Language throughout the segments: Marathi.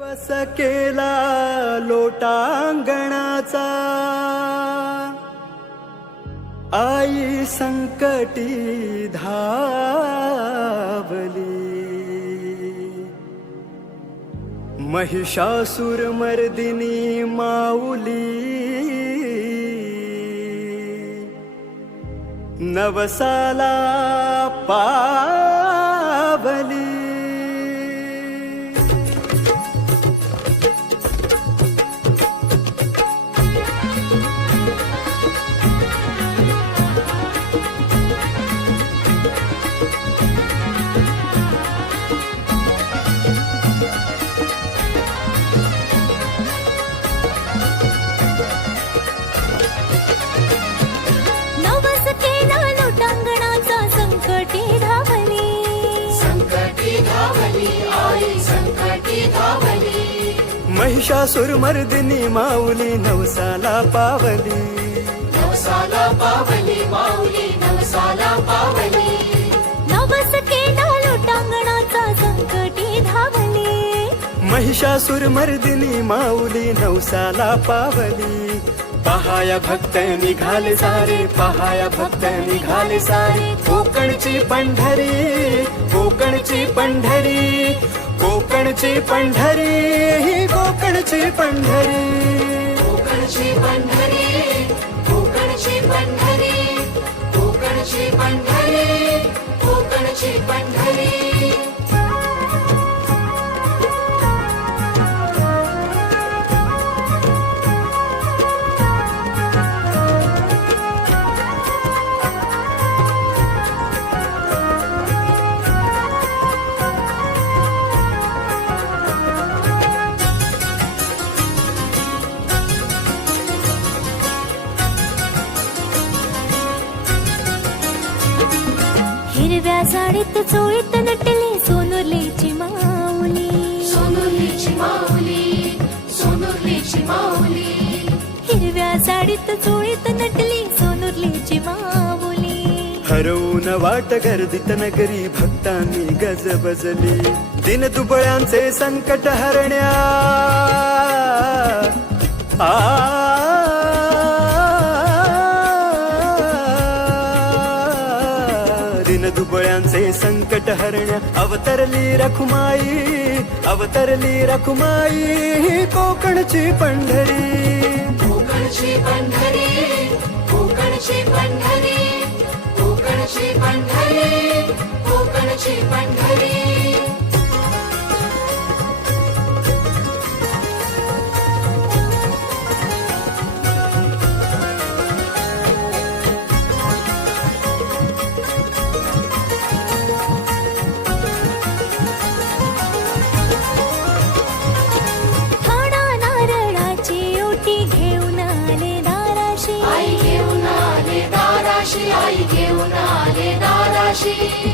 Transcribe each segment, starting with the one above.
बस केला लोटांगणाचा. आई संकटी धावली. महिषासुर मर्दिनी माऊली. नवसाला पावली. महिषासुर मर्दिनी माऊली नवसाला पावली. नवसाला पावली माऊली नवसाला पावली. नवस केला लोटांगणाचा संकटी धावली. महिषासुर मर्दिनी माऊली नवसाला पावली. पहाया भक्त निघाले सारे पहाया भक्त निघाले सारे. कोकणची पंढरी कोकणची पंढरी कोकणची पंढरी ही कोकणची पंढरी. कोकणची पंढरी कोकणची पंढरी कोकणची पंढरी कोकणची पंढरी. साडीत चोळीत नटली सोनुरलीची माऊली. सोनुलीची माऊली सोनुलीची माऊली. हिरव्या साडीत चोळीत नटली सोनुरलीची माऊली. हरवून वाट गर्दीत नगरी भक्तांनी गज बजली. दिन दुबळ्यांचे संकट हरण्या. आ दुबळ्यांचे संकट हरण्या अवतरली रखुमाई अवतरली रखुमाई कोकणची पंढरी. कोकणची पंढरी कोकणची पंढरी कोकणची पंढरी कोकणची पंढरी.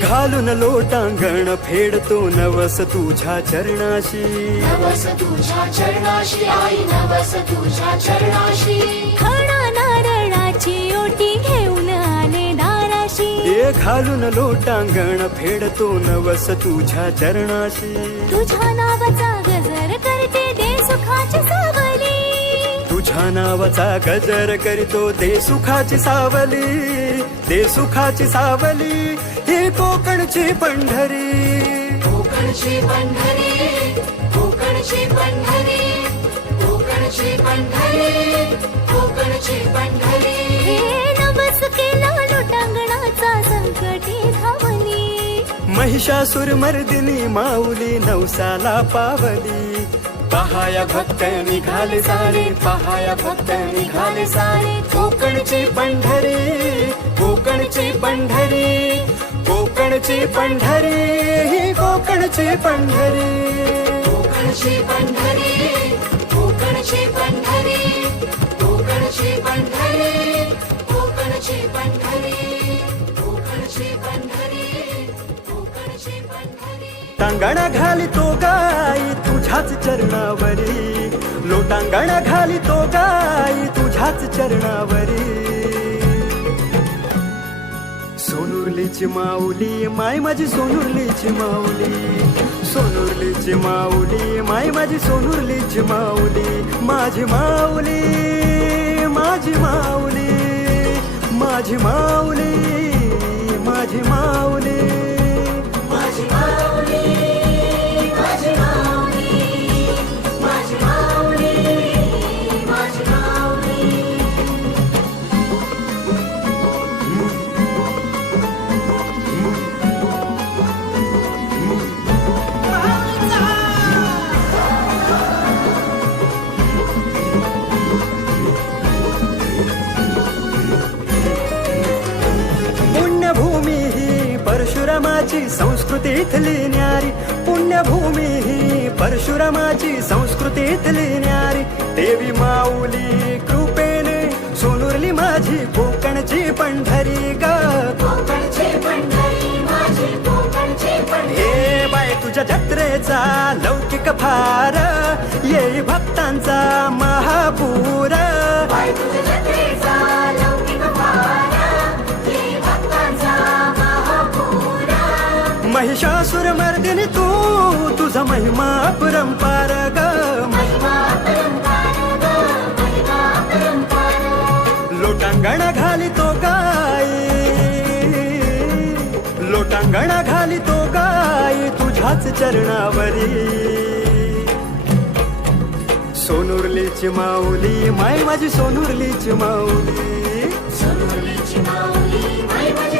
घालून लोटांगण फेडतो नवस तुझ्या चरणाशी. नवस तुझ्या चरणाशी आई नवस तुझ्या चरणाशी. हाडा नारळाची ओटी घेऊन आले दाराशी. ये घालून लोटांगण फेडतो नवस तुझ्या चरणाशी. तुझ्या नावाचा गजर करते दे सुखाची सावली. तुझ्या नावाचा गजर करीतो दे सुखाची सावली. दे सुखाची सावली. ही कोकणची पंढरी. कोकणची पंढरी कोकणची पंढरी कोकणची पंढरी कोकणची पंढरी. हे नवस केला लोटांगणाचा संकटी धावली. महिषासुर मर्दिनी माऊली नवसाला पावली. पहाया भक्त निघाले सारे पहाया भक्त निघाले सारे. कोकणची पंढरी कोकणची पंढरी कोकणची पंढरी ही कोकणची पंढरी. कोकणची पंढरी कोकणची पंढरी कोकणची पंढरी कोकणची पंढरी कोकणची पंढरी कोकणची पंढरी. टांगणा घाली तो गाई तुझ्याच चरणावरी. लोटांगणा घाली तो गाई तुझ्याच चरणावरी. सोनुरलीची माऊली माय माझी सोनुरलीची माऊली. सोनुरलीची माऊली माय माझी सोनुरलीची माऊली. माझी माऊली माझी माऊली. माझी माऊली माझी माऊली. परशुरामाची संस्कृती इथली न्यारी. पुण्यभूमी ही परशुरामाची संस्कृती इथली न्यारी. देवी माऊली कृपेने सोनुरली माझी कोकणची पंढरी ग. कोकणचे पंढरी माझी कोकणचे पंढरी. हे बाय तुझ्या जत्रेचा लौकिक फार येई भक्तांचा महापूर. महिमा परंपार ग लोटांगण घाली तो गाय लोटांगण घाली तो गाय तुझ्याच चरणावरी. सोनुरलीची माऊली माय माझी सोनुरलीची माऊली. सोनुलीची माऊली माय माझी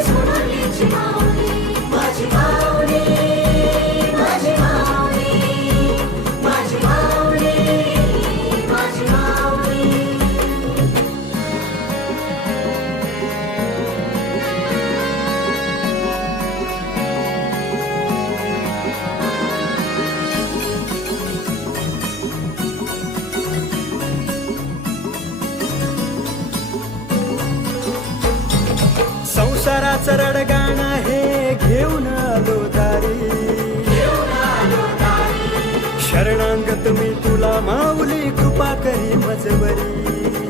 शरणांगत मी तुला माऊली कृपा करी मजवरी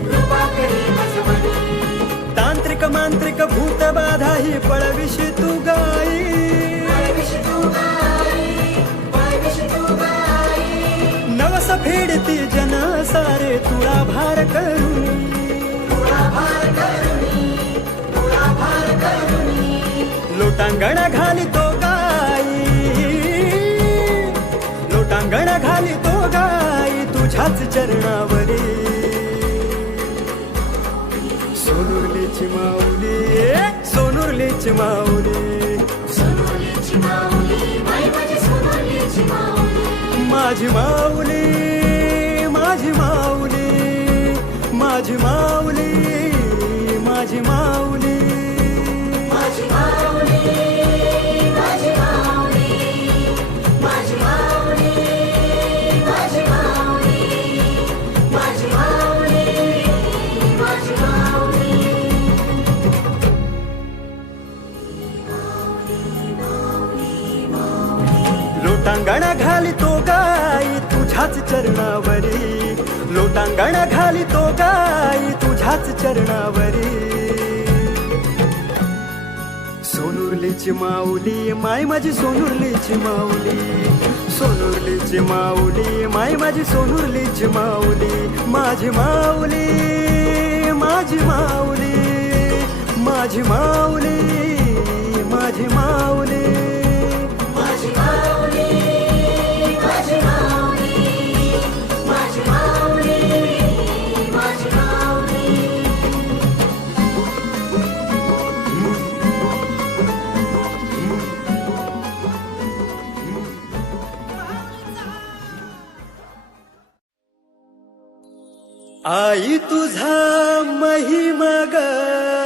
कृपा करी मजवरी तांत्रिक मांत्रिक भूत बाधा ही पळविशी तू गाई. नवस फेडती जन सारे तुळा भार करुणी. लोटांगण घाली घाली तो गाई तुझ्याच चरणावरी. सोनुरलीची माऊली सोनुरलीची माऊली. सोनुलीची माऊली माझी सोनुलीची माऊली माझी माऊली माझी माऊली माझी माऊली. माझी माऊली. चरणावरी. लोटांगण घाली तो गाई तुझ्याच चरणावरी. सोनुरलीची माऊली माय माझी सोनुरलीची माऊली. सोनुरलीची माऊली माय माझी सोनुरलीची माऊली. माझी माऊली माझी माऊली. माझी माऊली माझी माऊली. आई तुझा महिमा ग.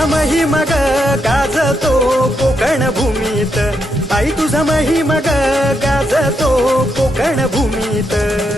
तुझा महिमग गाजतो कोकण भूमीत. आई तुझा महिमग गाजतो कोकण भूमीत.